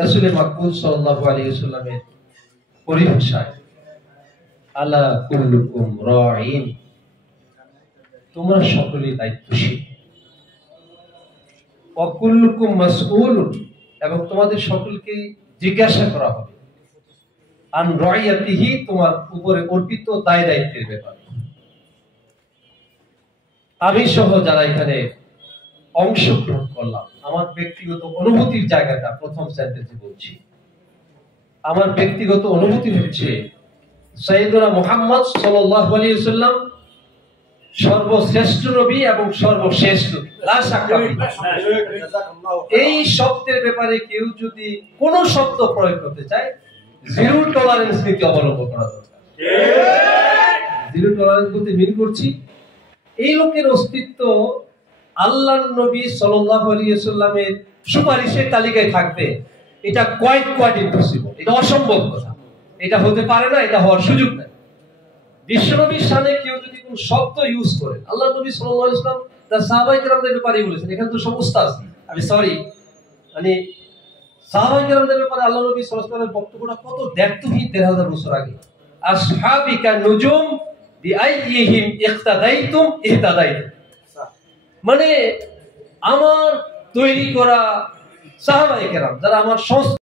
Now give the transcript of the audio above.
রাসূল মাকবুল সাল্লাল্লাহু আলাইহি ওয়াসাল্লামের পরিভাষায় আলা কুল্লুকুম রাঈন, তোমরা সকলেই দায়িত্বশীল, ওয়া কুল্লুকুম মাসউলুন, এবং তোমাদের সকলকে জিজ্ঞাসা করা হবে আন রাইয়াতিহি, তোমার উপরে অর্পিত দায় দায়িত্বের ব্যাপারে। আমি সহ যারা এখানে অংশগ্রহণ করলাম, আমার ব্যক্তিগত অনুভূতির জায়গাটা প্রথম সেন্টেন্সে বলছি। আমার ব্যক্তিগত অনুভূতি হচ্ছে সাইয়েদুনা মুহাম্মদ সাল্লাল্লাহু আলাইহি ওয়াসাল্লাম সর্বশ্রেষ্ঠ নবী এবং সর্বশেষ নবী, লা শাক্কা ফিহি। এই শব্দের ব্যাপারে কেউ যদি কোন শব্দ প্রয়োগ করতে চায়, জিরো টলারেন্স নীতি অবলম্বন করা দরকার। জিরো টলারেন্স বলতে মিন করছি, এই লোকের অস্তিত্ব আল্লাহর নবী সাল্লাল্লাহু আলাইহি ওয়াসাল্লামের সুপারিশের তালিকায় থাকবে, এটা কোয়াইট ইম্পসিবল, এটা অসম্ভব কথা, এটা হতে পারে না, এটা হওয়ার সুযোগ নাই। বিশ্বনবীর শানে কেউ যদি কোন শব্দ ইউজ করে, আল্লাহর নবী সাল্লাল্লাহু আলাইহি ওয়াসাল্লাম তার সাহাবায়ে কেরামদের ব্যাপারে বলেছেন, এখানে তো সব উস্তাদ, আমি সরি, মানে সাহাবায়ে কেরামদের ব্যাপারে আল্লাহর নবী সাল্লাল্লাহু আলাইহি ওয়াসাল্লামের বক্তব্যটা কত দ্ব্যর্থহীন ১৩,০০০ বছর আগে। আসহাবিকা নুজুম বিআইয়িহিম ইক্তাদাইতুম ইহতাদাইতুম, মানে আমার তৈরি করা সাহাবায়ে কেরাম, যারা আমার